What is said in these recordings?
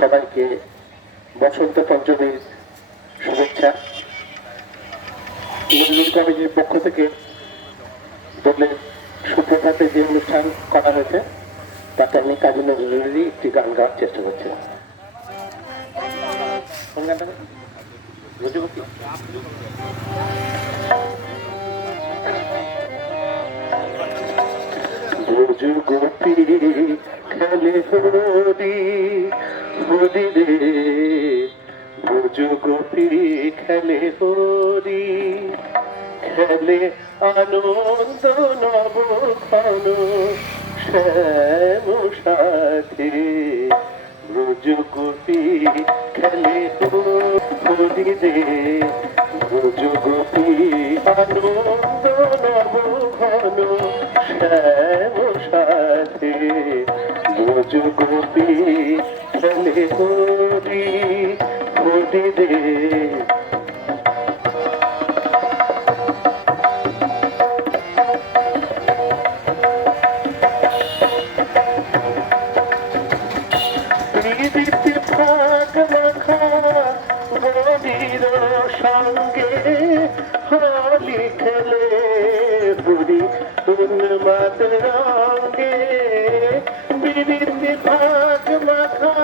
সবাইকে বসন্ত পঞ্চমীর শুভেচ্ছা। ইউনিয়ন কমিটির পক্ষ থেকে দলের সুপ্রভাতে যে অনুষ্ঠান করা হয়েছে তাতে আমি কাজী নজরুলেরই একটি গান গাওয়ার চেষ্টা করছি। গোপী খেলে হরি হরি রে, ভোজ গোপী খেলে হরি, খেলে আনন্দ নবক্ষণ শ্যাম সাথে। ব্রজ গোপী খেলে হরি রে, ব্রজ গোপী আনন্দ নবক্ষণ শ্যাম সাথে। ব্রজ গোপী খেলে হরি হরি রে। গভীর সঙ্গে হোলি খেলে বুড়ি উন্মাদ রঙে, বিরিতি ভাগ মাখা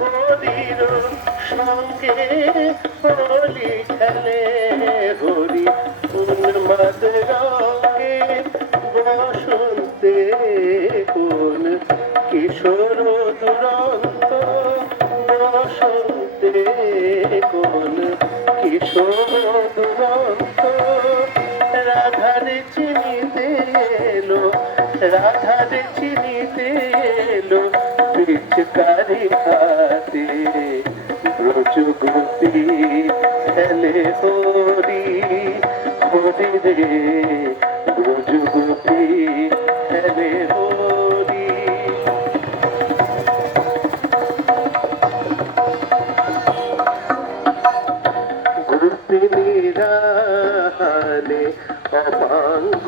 গভীর সঙ্গে হোলি খেলে হরি উন্মাদ রঙে। বসন্তে কোন কিশোর দুরন্ত, বসন্তে কোন কিশোর দুরন্ত, রাধারে চিনিতে এলো, রাধারে চিনিতে এলো পিচকারি হাতে। ব্রজ গোপী খেলে হরি হরি রে, ব্রজ গোপী খেলে হরি। গোপিনীরা হালে অপাঙ্গ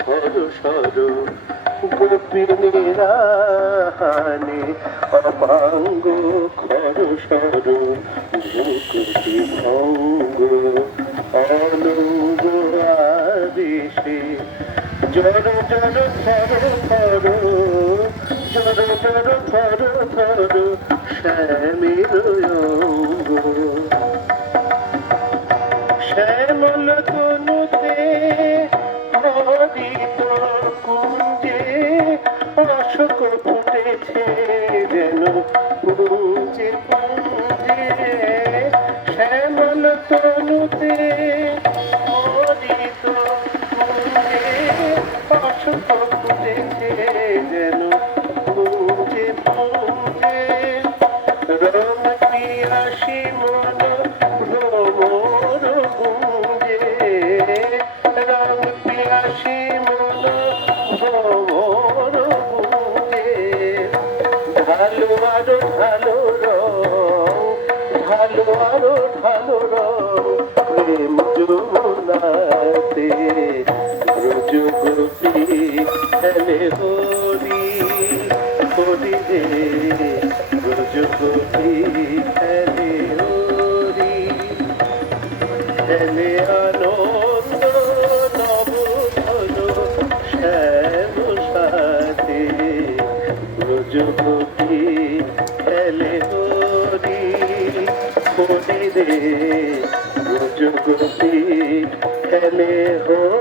খর সর, গোপিনীরা হালে অপাঙ্গ খর সর, ভূকুটি ভঙ্গ অনঙ্গ আবেশে। জড় জড় থর থর, জড় জড় থর থর শ্যামের অঙ্গ। শ্যামল তনুতে হরিত কুঞ্জে, অশোক ফুটেছে যেন পুঞ্জে পুঞ্জে। শ্যামল তনুতে হরিত কুঞ্জে, অশোক ফুটেছে যেন পুঞ্জে পুঞ্জে। রং পিয়াসী মন ভ্রমর গুঞ্জে, রং পিয়াসী মন ভ্রমর গুঞ্জে। ঢালো আরো ঢালো রং, ঢালো আরো ঢালো রং প্রেম যমুনাতে। ব্রজ গোপী খেলে হরি হরি রে, ব্রজ গোপী খেলে হরি, খেলে আনন্দ নবঘন শ্যাম সাথে। ব্রজ গোপী খেলে হরি হরি রে, ব্রজ গোপী খেলে হরি।